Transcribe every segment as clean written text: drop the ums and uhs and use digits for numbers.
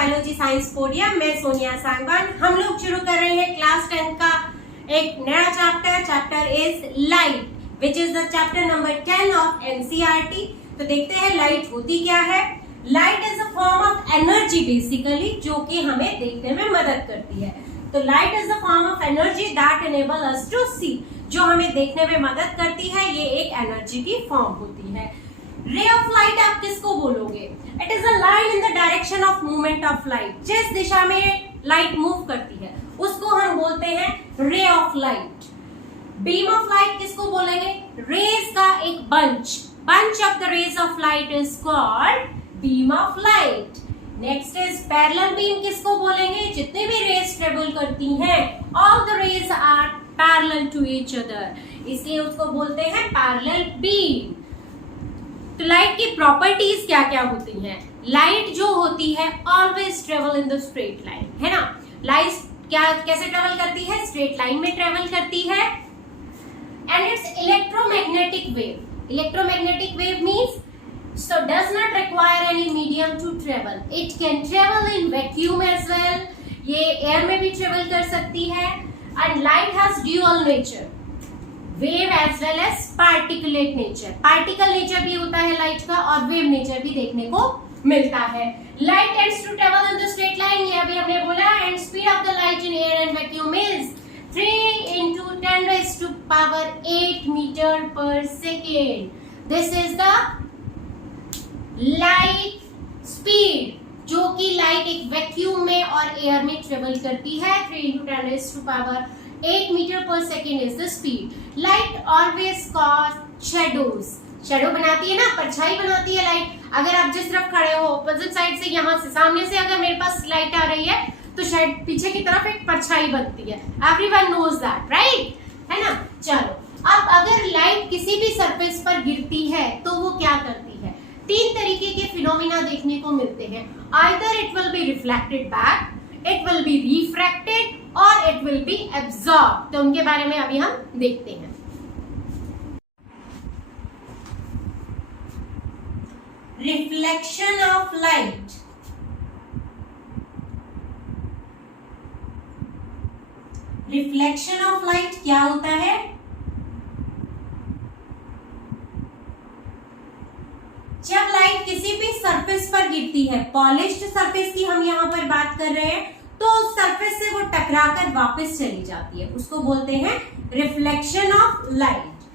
Biology science podium में सोनिया सांगवान। हम लोग शुरू कर रहे हैं क्लास 10 का एक नया chapter is light, which is the chapter number 10 of NCERT. तो देखते हैं लाइट होती क्या है। Light is a form of energy basically, जो कि हमें देखने में मदद करती है। तो light is a form of energy that enable us to see, जो हमें देखने में मदद करती है। ये एक एनर्जी की फॉर्म होती है। रे ऑफ लाइट आप किसको बोलोगे? It is a line in the direction of movement of light. जिस दिशा में लाइट मूव करती है उसको हम बोलते हैं ray of light. Beam of light किसको बोलेंगे? रेज का एक bunch of the rays of light is called beam of light. Next is parallel beam किसको बोलेंगे? जितने भी रेज ट्रेवल करती हैं, all the rays are parallel to each other, इसलिए उसको बोलते हैं पैरेलल बीम। तो लाइट की प्रॉपर्टीज क्या क्या होती हैं? लाइट जो होती है always travel in the straight line, है ना। लाइट क्या कैसे ट्रेवल करती है? स्ट्रेट लाइन में ट्रेवल करती है। And it's electromagnetic wave. Electromagnetic wave means so does not require any medium to travel. It can travel in vacuum as well. ये एयर में भी ट्रेवल कर सकती है। And light has dual nature, wave as well as particulate nature. Particle nature भी होता है light का और वेव नेचर भी देखने को मिलता है। Light tends to travel in the straight line, ये अभी हमने बोला। And speed of the light in air and vacuum is 3 into 10 raised to power 8 meter per second. This is the light speed, जो कि लाइट एक vacuum में और air में ट्रेवल करती है। 3 into 10 raised to power 8 meter per second is the speed. Light always cause shadows. Shadow बनाती है ना, परछाई बनाती है लाइट। अगर आप जिस तरफ खड़े हो ऑपोजिट साइड से, यहाँ से सामने से अगर मेरे पास लाइट आ रही है तो शायद पीछे की तरफ एक परछाई बनती है। Everyone knows that, right? है ना। चलो, अब अगर लाइट किसी भी सरफेस पर गिरती है तो वो क्या करती है? 3 तरीके के फिनोमिना देखने को मिलते हैं। Either it will be reflected back, it will be refracted और इट विल बी एब्जॉर्ब। तो उनके बारे में अभी हम देखते हैं। Reflection of light. Reflection of light क्या होता है? जब लाइट किसी भी सरफेस पर गिरती है, पॉलिश्ड सरफेस की हम यहां पर बात कर रहे हैं, तो उस सरफेस से वो टकराकर वापस चली जाती है, उसको बोलते हैं reflection of light.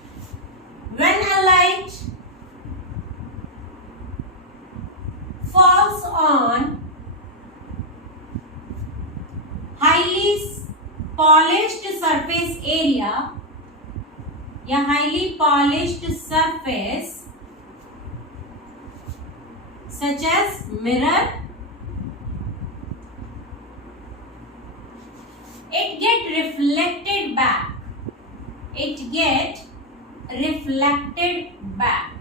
When a light falls on highly polished surface area या highly polished surface such as mirror, it get reflected back. It get reflected back.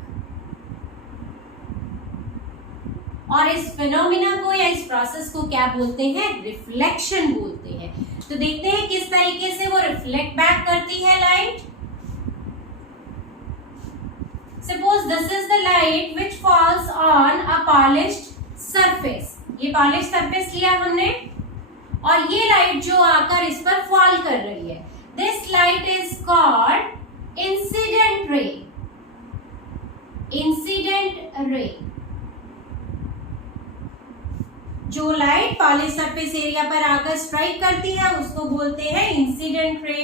और इस फिनोमिना को या इस प्रोसेस को क्या बोलते हैं? रिफ्लेक्शन बोलते हैं। तो देखते हैं किस तरीके से वो रिफ्लेक्ट बैक करती है light. Suppose this is the light which falls on a polished surface. ये पॉलिश्ड सरफेस लिया हमने और ये लाइट जो आकर इस पर फॉल कर रही है, this light is called incident ray. Incident ray. जो लाइट पॉलिश सरफेस एरिया पर आकर स्ट्राइक करती है उसको बोलते हैं incident ray.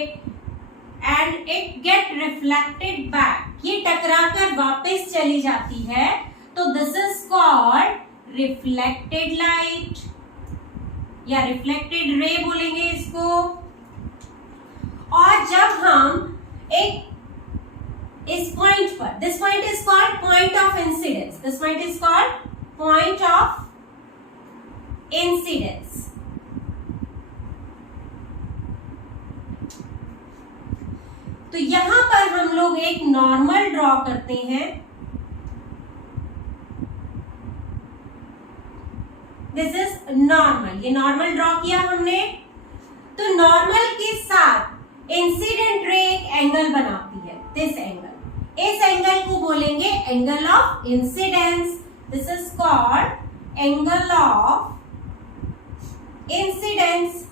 And it get reflected back, ये टकराकर वापस चली जाती है, तो this is called reflected light या रिफ्लेक्टेड रे बोलेंगे इसको। और जब हम एक इस पॉइंट पर, this point is called point of incidence, this point is called point of incidence. तो यहां पर हम लोग एक नॉर्मल ड्रॉ करते हैं। दिस इज नॉर्मल, ये नॉर्मल ड्रॉ किया हमने। तो नॉर्मल के साथ इंसिडेंट रे एक एंगल बनाती है, दिस एंगल। इस एंगल को बोलेंगे angle of incidence. This is called angle of incidence,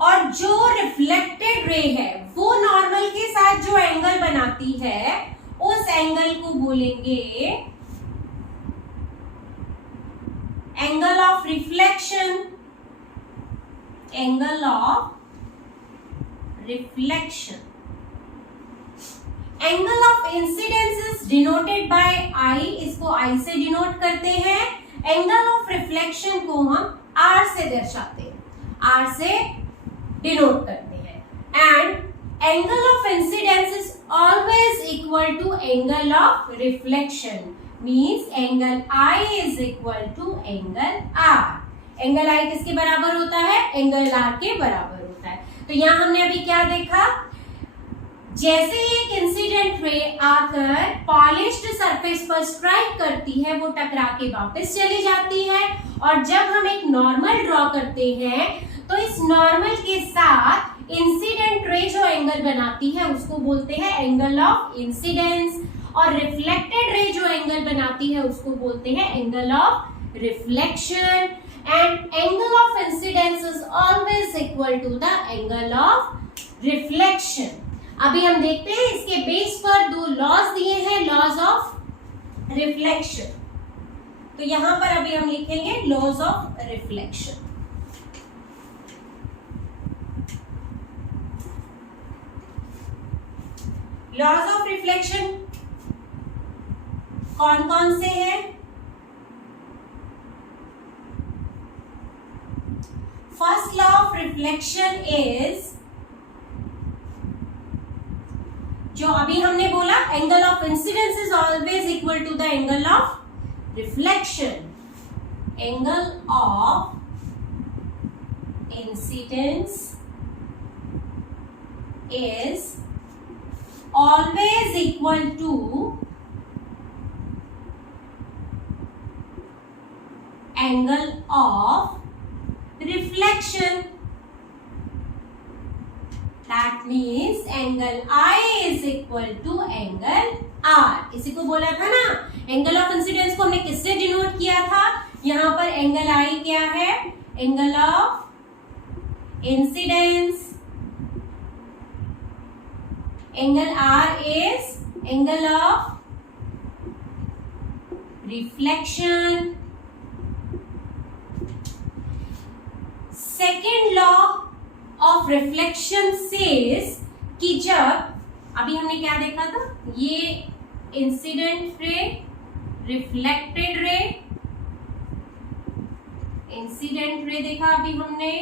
और जो रिफ्लेक्टेड रे है वो नॉर्मल के साथ जो एंगल बनाती है उस एंगल को बोलेंगे angle of reflection, angle of reflection. Angle of incidence is denoted by i, इसको आई से डिनोट करते हैं। एंगल ऑफ रिफ्लेक्शन को हम आर से दर्शाते हैं, आर से डिनोट करते हैं। And angle of incidence is always equal to angle of reflection, means angle i is equal to angle r. Angle i किसके बराबर होता है? एंगल आर के बराबर होता है। तो यहां हमने अभी क्या देखा, जैसे ही एक इंसिडेंट रे आकर पॉलिश्ड सरफेस पर स्ट्राइक करती है वो टकरा के वापस चली जाती है, और जब हम एक नॉर्मल ड्रॉ करते हैं तो इस नॉर्मल के साथ इंसिडेंट रे जो एंगल बनाती है उसको बोलते हैं एंगल ऑफ इंसिडेंस, और रिफ्लेक्टेड रे जो एंगल बनाती है उसको बोलते हैं angle of reflection. And angle of incidence is always equal to the angle of reflection. अभी हम देखते हैं इसके बेस पर दो लॉज दिए हैं, लॉज ऑफ रिफ्लेक्शन। तो यहां पर अभी हम लिखेंगे laws of reflection. Laws of reflection कौन कौन से हैं? First law of reflection is, जो अभी हमने बोला, angle of incidence is always equal to the angle of reflection. Angle of incidence is always equal to angle of reflection. That means angle I is equal to angle R. इसी को बोला था ना, angle of incidence को हमने किससे denote किया था? यहां पर एंगल I क्या है? Angle of incidence. Angle R is angle of reflection. Second law of reflection says कि जब, अभी हमने क्या देखा था, ये इंसिडेंट रे, रिफ्लेक्टेड रे, इंसिडेंट रे देखा अभी हमने,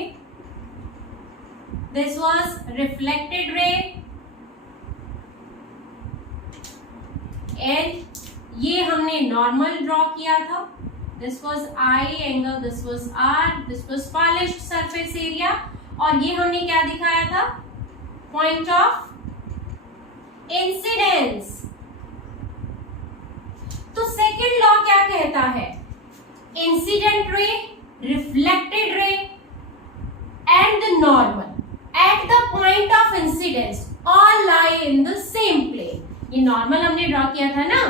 this was reflected ray, and ये हमने नॉर्मल ड्रॉ किया था, this was I angle, this was R, this was polished surface area, और ये हमने क्या दिखाया था? Point of incidence. तो सेकेंड लॉ क्या कहता है? Incident ray, reflected ray and the normal at the point of incidence all lie in the same plane. ये नॉर्मल हमने ड्रॉ किया था ना,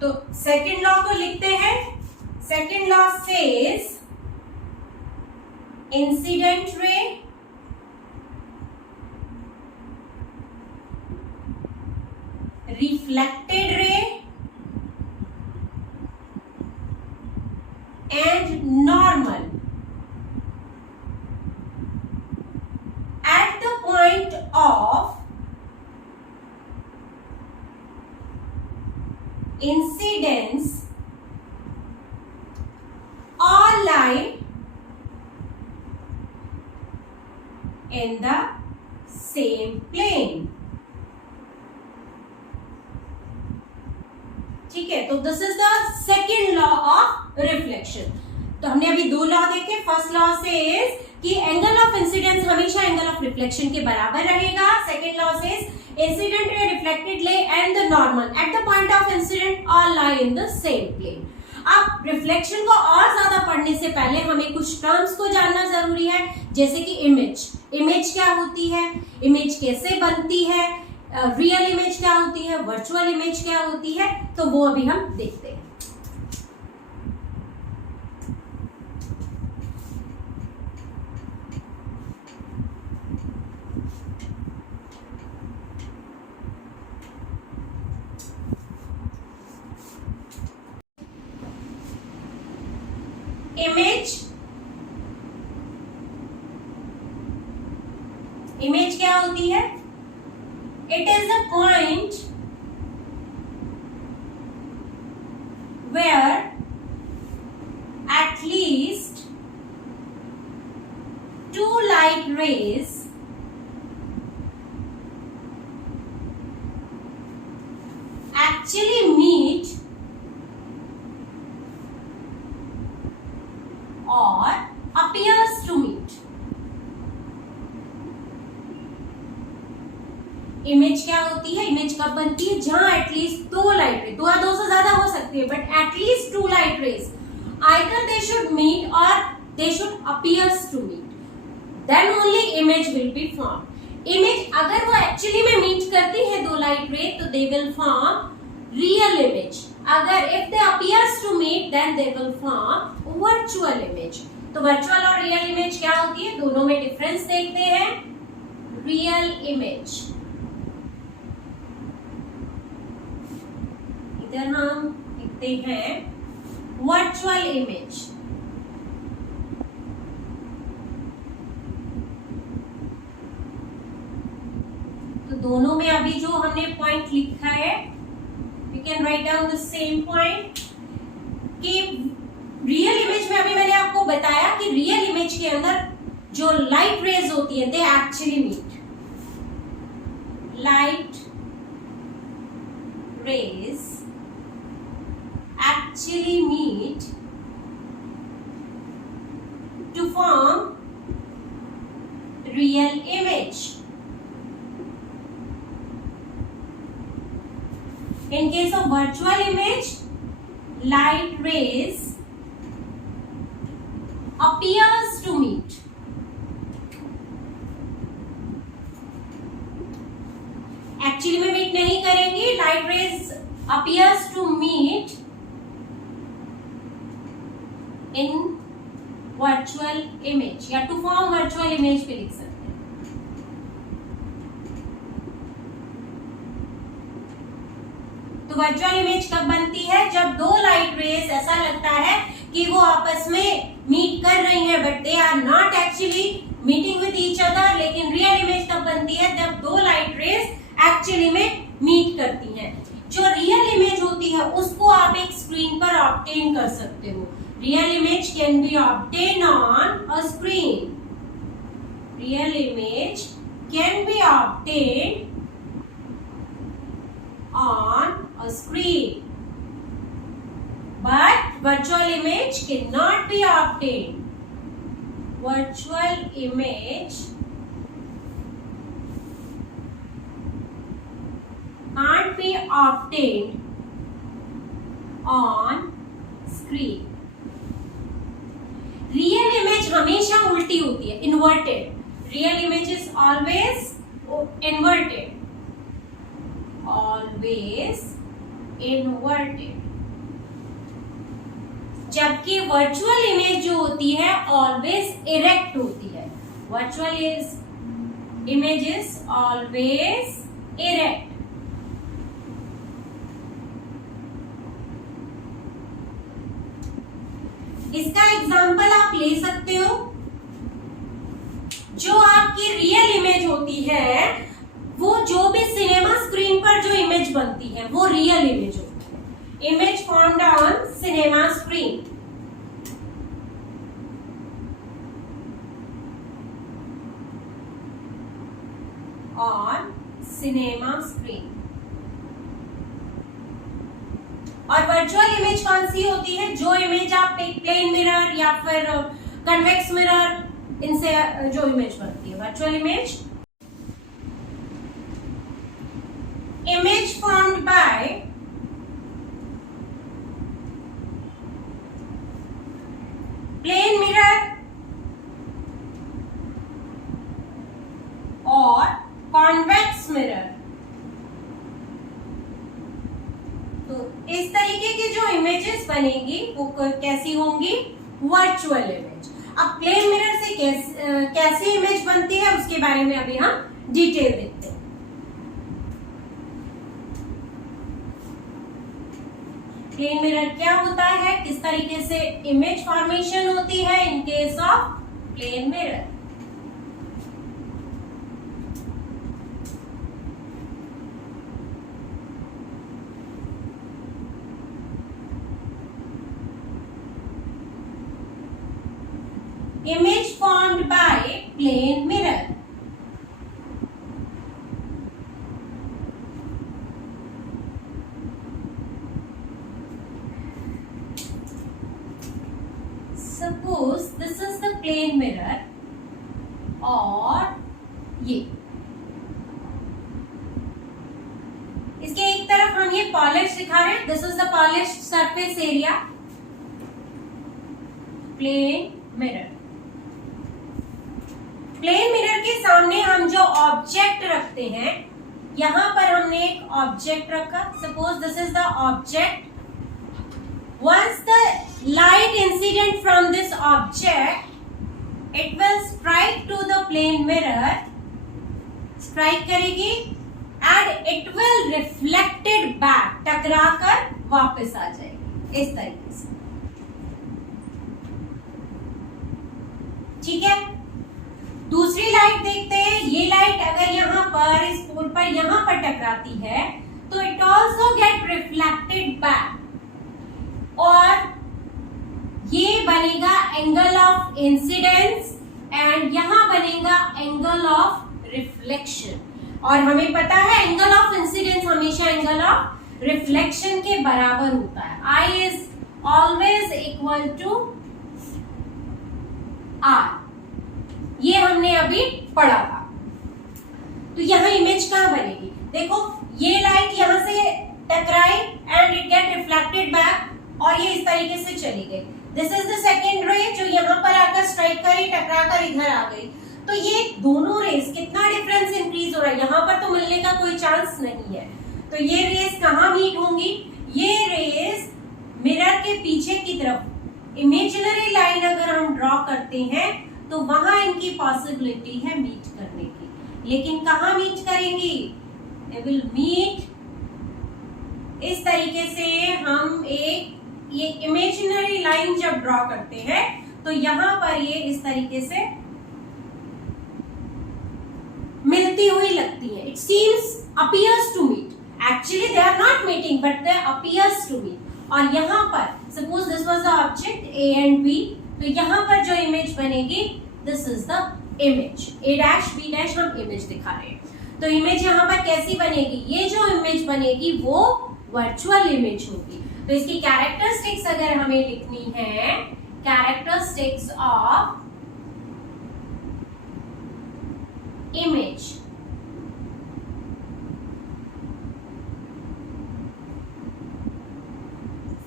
तो सेकेंड लॉ को लिखते हैं। Second law says incident ray, reflected ray and normal at the point of incidence all lie in the same plane. ठीक है, तो this is the second law of reflection. तो हमने अभी दो लॉ देखे। फर्स्ट लॉ सेज कि angle of incidence हमेशा एंगल ऑफ रिफ्लेक्शन के बराबर रहेगा। Second law says incident ray, reflected ray and the normal at the point of incident all lie in the same plane. अब reflection को और ज्यादा पढ़ने से पहले हमें कुछ टर्म्स को जानना जरूरी है, जैसे कि इमेज। इमेज क्या होती है, इमेज कैसे बनती है, रियल इमेज क्या होती है, वर्चुअल इमेज क्या होती है, तो वो अभी हम देखते हैं। इमेज, इमेज क्या होती है? It is a point where at least two light rays actually meet or appears to meet. Image क्या होती है? इमेज कब बनती है? जहां एटलीस्ट दो लाइट रे, दो या दो से ज्यादा हो सकती है, but at least to light rays either they should meet or they should appears to meet, then only image will be formed. Image अगर वो actually में meet करती है दो light ray तो they will form real image. अगर if they appears to meet then they will form virtual image. तो virtual और real image क्या होती है? दोनों में difference देखते हैं. Real image, इधर हम लिखते हैं वर्चुअल इमेज. तो दोनों में अभी जो हमने पॉइंट लिखा है, we can write down the same point कि रियल इमेज में अभी मैंने आपको बताया कि रियल इमेज के अंदर जो लाइट रेज होती है they actually meet. Light rays actually meet to form real image. In case of virtual image, light rays appears to meet. Actually में meet नहीं करेंगी. Light rays appears to meet in virtual image या to form virtual image पे लिख सकते हैं. तो virtual image कब बनती है? जब दो लाइट रेज ऐसा लगता है कि वो आपस में मीट कर रही हैं but they are not actually meeting with each other. लेकिन रियल इमेज तब बनती है जब दो लाइट रेज एक्चुअली में मीट करती हैं. जो रियल इमेज होती है उसको आप एक स्क्रीन पर ऑब्टेन कर सकते हो. Real image can be obtained on a screen. Real image can be obtained on a screen. But virtual image cannot be obtained. Virtual image can't be obtained on screen. Real image हमेशा उल्टी होती है, inverted. Real image is always inverted, always inverted. जबकि virtual image जो होती है always erect होती है. Virtual image is always erect. इसका एग्जाम्पल आप ले सकते हो. जो आपकी रियल इमेज होती है वो जो भी सिनेमा स्क्रीन पर जो इमेज बनती है वो रियल इमेज होती है. Image formed on cinema screen. On cinema screen. और वर्चुअल इमेज कौन सी होती है? जो इमेज आप प्लेन मिरर या फिर कन्वेक्स मिरर इनसे जो इमेज बनती है virtual image. Image formed by plane mirror और कॉन्वेक्स मिरर. तो इस तरीके की जो इमेजेस बनेगी वो कैसी होंगी? Virtual image. अब प्लेन मिरर से कैसी इमेज बनती है उसके बारे में अभी हम डिटेल देखते हैं. प्लेन मिरर क्या होता है, किस तरीके से इमेज फॉर्मेशन होती है in case of plane mirror. Image formed by plane mirror. Suppose this is the plane mirror और ये इसके एक तरफ हम ये पॉलिश दिखा रहे हैं, this is the polish surface area plane mirror. Plane mirror के सामने हम जो ऑब्जेक्ट रखते हैं, यहां पर हमने एक ऑब्जेक्ट रखा, suppose this is the object. Once the light incident from this object it will strike to the plane mirror, strike करेगी and it will reflected back, टकरा कर वापस आ जाएगी इस तरीके से। ठीक है, दूसरी लाइट देखते हैं। ये लाइट अगर यहाँ पर इस पोल पर यहाँ पर टकराती है तो it also get reflected back और ये बनेगा एंगल ऑफ इंसिडेंस एंड यहाँ बनेगा एंगल ऑफ रिफ्लेक्शन। और हमें पता है एंगल ऑफ इंसिडेंस हमेशा एंगल ऑफ रिफ्लेक्शन के बराबर होता है। I is always equal to R, ये हमने अभी पढ़ा था। तो यहाँ इमेज कहाँ बनेगी, देखो ये लाइट यहाँ से टकराई and it get reflected back और ये इस तरीके से चली गई। दिस इज द सेकेंड रे जो यहाँ पर आकर स्ट्राइक करी, टकरा कर इधर आ गई। तो ये दोनों रेस कितना डिफरेंस इंक्रीज हो रहा है, यहाँ पर तो मिलने का कोई चांस नहीं है। तो ये रेस कहाँ मीट होंगी, ये रेस मिरर के पीछे की तरफ इमेजिनरी लाइन अगर हम ड्रॉ करते हैं तो वहां इनकी पॉसिबिलिटी है मीट करने की, लेकिन कहाँ मीट करेंगी, दे विल मीट इस तरीके से। हम एक ये इमेजिनरी लाइन जब ड्रॉ करते हैं तो यहाँ पर ये इस तरीके से मिलती हुई लगती है। It seems appears to meet, actually they are not meeting but they appears to meet. और यहाँ पर suppose this was the object A and B, तो यहाँ पर जो इमेज बनेगी this is the image A dash B dash, हम image दिखा रहे हैं। तो इमेज यहाँ पर कैसी बनेगी, ये जो इमेज बनेगी वो वर्चुअल इमेज होगी। तो इसकी कैरेक्टरिस्टिक्स अगर हमें लिखनी है, कैरेक्टरिस्टिक्स ऑफ इमेज,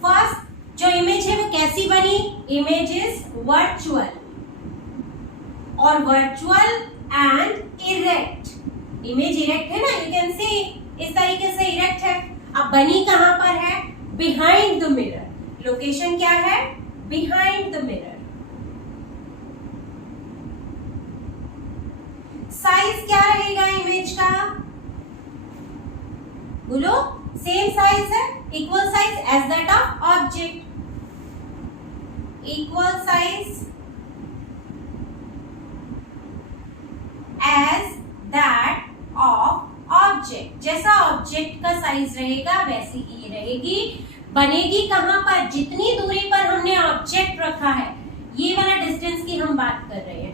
फर्स्ट जो इमेज है वो कैसी बनी, इमेज इज वर्चुअल और virtual and erect. Image erect है ना, यू कैन सी इस तरीके से इरेक्ट है। अब बनी कहां पर है, बिहाइंड द मिरर। लोकेशन क्या है, बिहाइंड द मिरर। साइज क्या रहेगा इमेज का, बोलो, सेम साइज है, equal size as that of object, equal size as that of object. जैसा ऑब्जेक्ट का साइज रहेगा वैसी ही रहेगी। बनेगी कहां पर, जितनी दूरी पर हमने ऑब्जेक्ट रखा है, ये वाला डिस्टेंस की हम बात कर रहे हैं,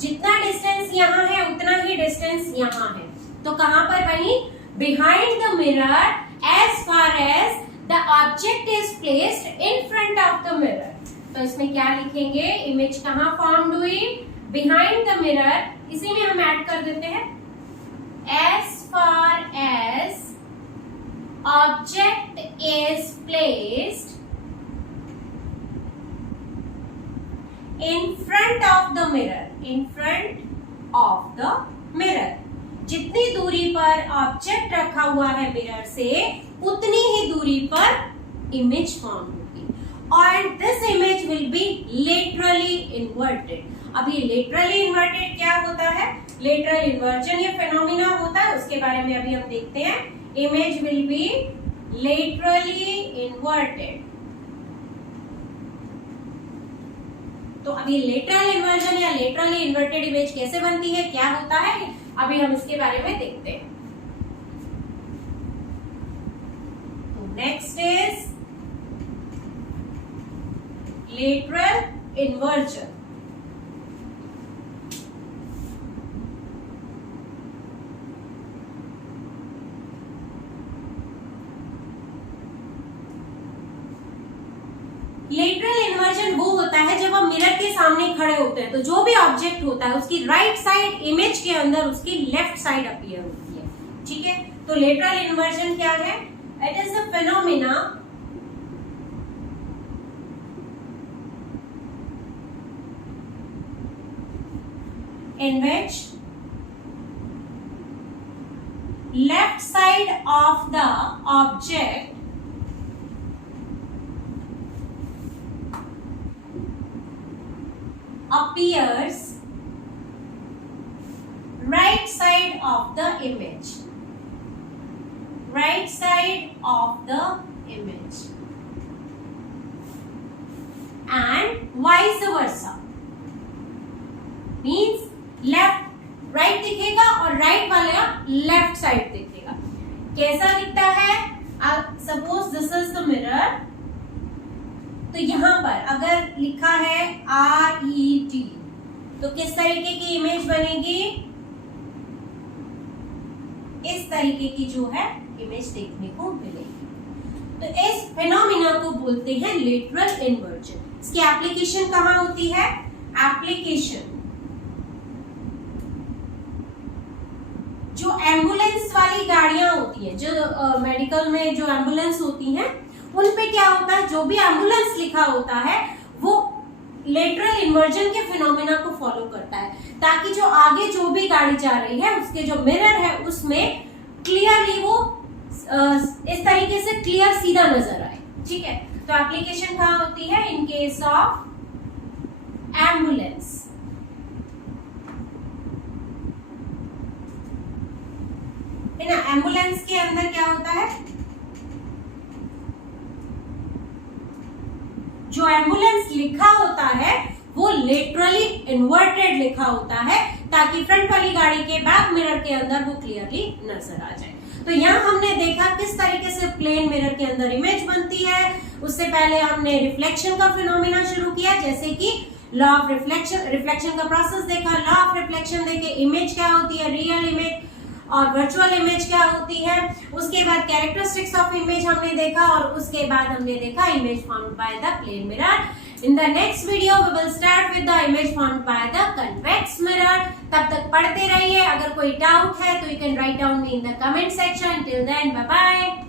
जितना डिस्टेंस यहाँ है उतना ही डिस्टेंस यहाँ है। तो कहां पर बनी, behind the mirror as far as the object is placed in front of the mirror। तो इसमें क्या लिखेंगे, इमेज कहाँ फॉर्म्ड हुई, बिहाइंड द मिरर। इसी में हम ऐड कर देते हैं as far as object is placed in front of the mirror, in front of the mirror। जितनी दूरी पर ऑब्जेक्ट रखा हुआ है मिरर से, उतनी ही दूरी पर इमेज फॉर्म होगी। और this image will be laterally inverted. अब ये लेटरली इन्वर्टेड क्या होता है, लेटरल इन्वर्जन ये फिनोमिना होता है, उसके बारे में अभी हम देखते हैं। Image will be laterally inverted. तो अभी लेटरल इन्वर्जन या लेटरली इन्वर्टेड इमेज कैसे बनती है, क्या होता है, अभी हम इसके बारे में देखते हैं। तो next is lateral inversion. Lateral inversion वो होता है जब हम मिरर के सामने खड़े होते हैं, तो जो भी ऑब्जेक्ट होता है उसकी राइट साइड इमेज के अंदर उसकी लेफ्ट साइड अपीयर होती है, ठीक है। तो लेटरल इन्वर्जन क्या है, it is a phenomena in which left side of the object appears right side of the image, right side of the image, and vice versa, means left right दिखेगा और right वाला left side दिखेगा। कैसा दिखता है, suppose this is the mirror, तो यहां पर अगर लिखा है RET तो किस तरीके की इमेज बनेगी, इस तरीके की जो है इमेज देखने को मिलेगी। तो इस फिनोमिना को बोलते हैं लेटरल इन्वर्जन। इसकी एप्लीकेशन कहां होती है, एप्लीकेशन जो एम्बुलेंस वाली गाड़ियां होती है, जो मेडिकल में जो एम्बुलेंस होती हैं, उन पे क्या होता है, जो भी एम्बुलेंस लिखा होता है वो लेटरल इन्वर्जन के फिनोमिना को फॉलो करता है, ताकि जो आगे जो भी गाड़ी जा रही है उसके जो मिरर है उसमें क्लियरली वो इस तरीके से क्लियर सीधा नजर आए, ठीक है। तो एप्लीकेशन कहां होती है, इन केस ऑफ एम्बुलेंस। है ना, एम्बुलेंस के अंदर क्या होता है, जो एम्बुलेंस लिखा होता है वो लेटरली इन्वर्टेड लिखा होता है, ताकि फ्रंट वाली गाड़ी के बैक मिरर के अंदर वो क्लियरली नजर आ जाए। तो यहाँ हमने देखा किस तरीके से प्लेन मिरर के अंदर इमेज बनती है। उससे पहले हमने रिफ्लेक्शन का फिनोमिना शुरू किया, जैसे कि लॉ ऑफ रिफ्लेक्शन का प्रोसेस देखा, लॉ ऑफ रिफ्लेक्शन देखे, इमेज क्या होती है, रियल इमेज और वर्चुअल इमेज क्या होती है। उसके बाद कैरेक्टरिस्टिक्स ऑफ इमेज हमने देखा, और उसके बाद हमने देखा image formed by the plane mirror. In the next video we will start with the image formed by the convex mirror. तब तक पढ़ते रहिए। अगर कोई डाउट है तो you can write down me in the comment section. Till then bye bye.